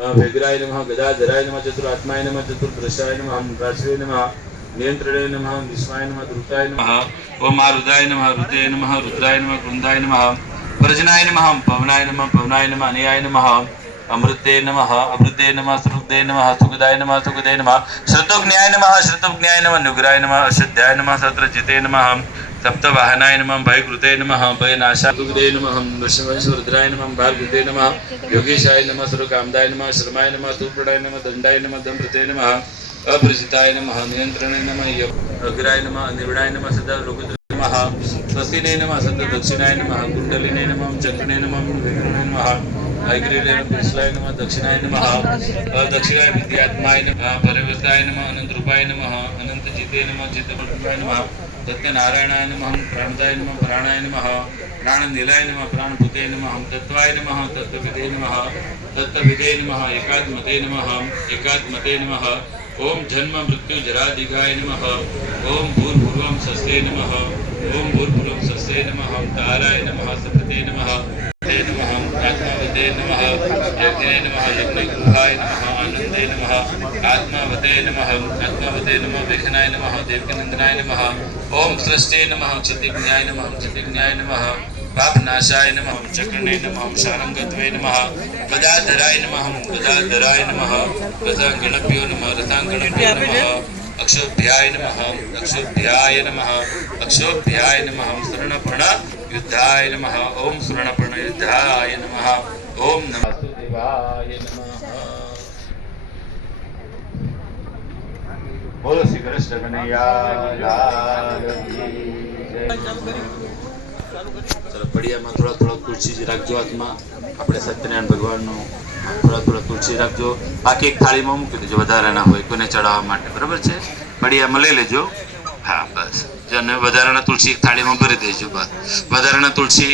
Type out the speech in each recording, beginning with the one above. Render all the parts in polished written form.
भेगराय नमः गदाधराय नमः चतुरात्माय नमः चतुर्दृशाय नमः राष्ट्राय नमः नियंत्रणाय नमः विश्वाय नमः द्रुताय नमः ओम रुद्राय नमः रुद्रे नमः रुद्राय नमः कृंदाय नमः प्रजनाय नमः पवनाय नमः पवनाय नमः अनयाय नमः अमृते नमः अमृते नमः सुखदे नमः सुखदाय नमः सुखदे नमः श्रुतज्ञाय नमः नुग्राय नमः अशुद्धाय नमः सत्रजिते नमः सप्तवाहनाय नमः भयकृते नमः भयनाशाय नमः वृषभरुद्राय नमः भार्गवे नमः योगेशाय नमः सर्वकामदाय नमः श्रमाय नमः सुप्रदाय नमः दंडाय नमः दंप्रते नमः अपरिचिताय नमः नियंत्रणाय नमः अग्राय नमः निर्णाय नमः सदा लोकद्र नमः स्वस्तिने नमः सदा दक्षिणाय नमः कुंडलिने नमः चक्रणे नमः विग्रहे नमः ऐग्रीले नमः नमः दक्षिणाय नमः दक्षिणाय विद्यात्माय नमः परिवर्ताय नमः अनंत रूपाय नमः अनंत जिते नमः जितवर्ताय नमः सत्यनारायणाय नमः प्राणदाय नमः प्राणाय नमः प्राणनिलाय नमः प्राणभूते नमः तत्वाय नमः तत्त्वविदे नमः तत्त्वविदे नमः एकात्मते नमः ओम जन्म मृत्यु जरादिगाय नमः ओम भूर्भुवं स्वस्ते नमः ओम भूर्भुवं स्वस्ते नमः ताराय नमः सत्यते नमः ते नमः आत्मावते नमः यज्ञे नमः यज्ञगुहाय नमः आनंदे नमः आत्मावते नमः वेखनाय नमः देवकीनंदनाय नमः ओम सृष्टे नमः चितिज्ञाय नमः पापनाशाय नमः चक्रणे नमः शारंगत्वे नमः गदाधराय नमः रसांगणभ्यो नमः अक्षोभ्याय नमः शरणपर्ण युद्धाय नमः ओम शरणपर्ण युद्धाय नमः ओम नमः वासुदेवाय नमः। बोलो श्री कृष्ण कन्हैया लाल की जय। चलो बढ़िया में थोड़ा थोड़ा तुलसी जी रखो हाथ में अपने सत्यनारायण भगवान नो थोड़ा थोड़ा तुलसी रखो बाकी एक थाली में मूकी दीजिए वधारा ना होय कोने चढ़ावा माटे बराबर छे बढ़िया में लई लेजो। हाँ बस जने वधाराना तुलसी एक थाली में भरी देजो बस वधाराना तुलसी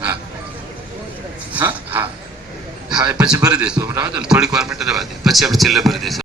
हाँ हाँ हाँ हाँ पछी भरी देशो बराबर थोड़ी वार माटे रवा दे पछी આપણે છેલ્લે ભરી દેશું।